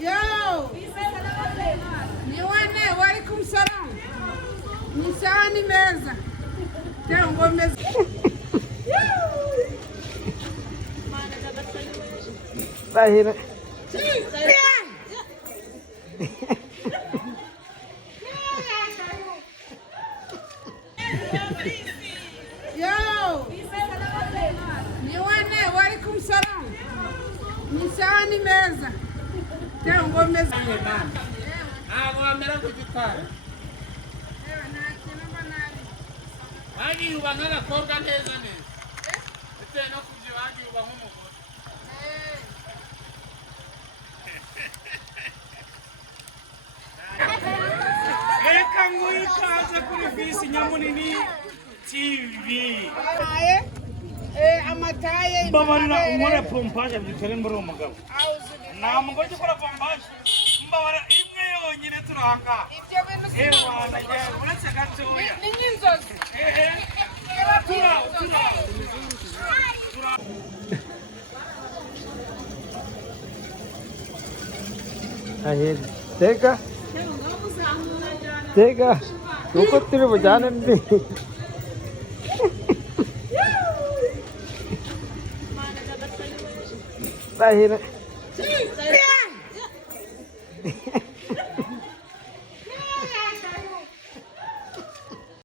Yo! Ni wane wari kumsalamu. Ni sawa ni meza. Tena ngomeza. Bahira. Yo! Ni wane wari kumsalamu. Ni sawa ni meza. Tena ngomeza. wamera kugitwara wagiye uba nk'agakobwa neza neza bitewe no kubyo wagiye uba nk'umugore reka nguyu ikaze kuri Fisi Nyamunini TV amataye mbabarira umore pompaje byitare mbere umugabo nta mugore ukora pompaje mbabara imwe yonyine turanga ibyo bintu wana yawe uretse gatoya ni nk'inzozi tura Ahiri. Tega. Nuko turi bujyane ndi. Bahira.